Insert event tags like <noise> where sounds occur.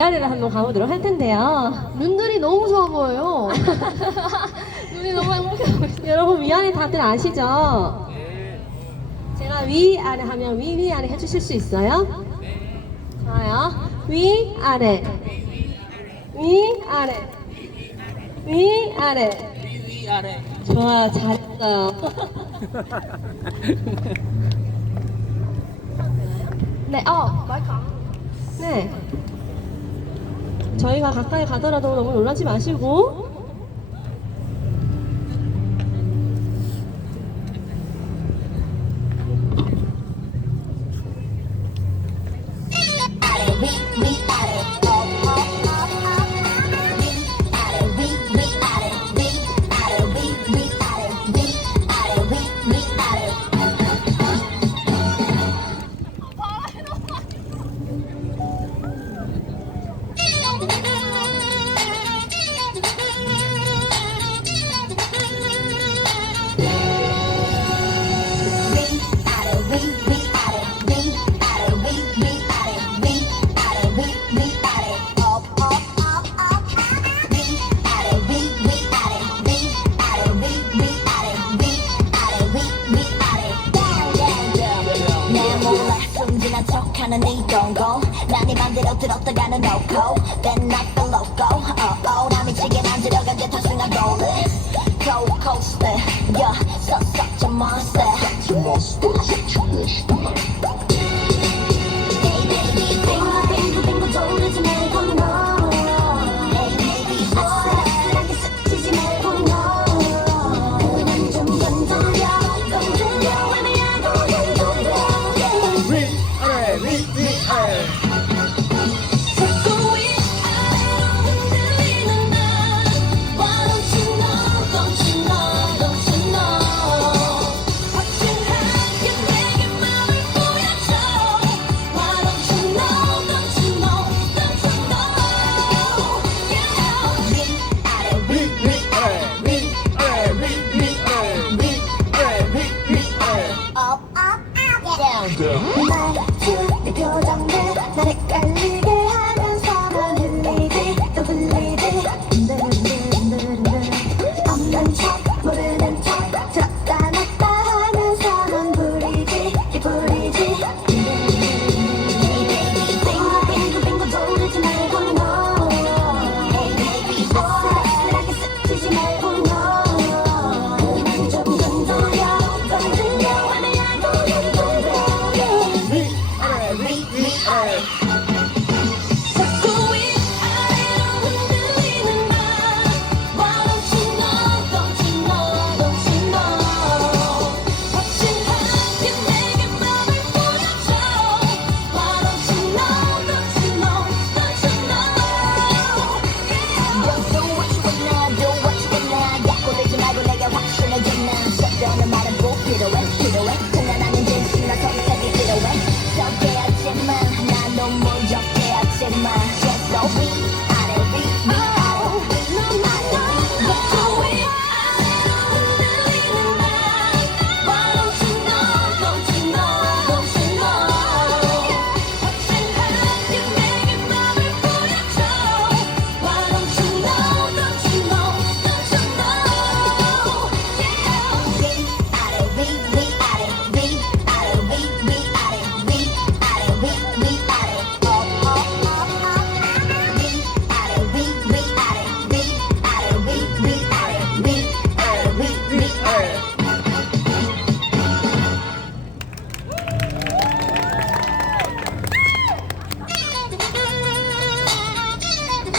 위아래를 한번 가보도록 할 텐데요. 눈들이 너무 좋아 보여요. <laughs> 눈이 너무 행복해 보여. 여러분 위아래 다들 아시죠? 제가 위 아래 하면 위 위 아래 해주실 수 있어요? 좋아요. 위 아래 위 아래 위 아래 위 아래 좋아요. 잘했어요. <laughs> 네, 어, 마이크 안. 네. 저희가 가까이 가더라도 너무 놀라지 마시고 내 척하는 이 동공 난네 맘대로 들었다가는 go Then not the logo oh oh 나 미치게 만들어간 게 탑승한 골을 Go coaster yeah 썩썩 좀 monster 난그네 표정들 나를 깔리게 하면서만 흘리지 또 불리지 흔들흔들흔들 없는 척 모르는 척 들었다 놨다 하면서만 부리지 기부리지 빙고 빙고 빙고 돌리지 말고 no 사랑하게 쓰지 마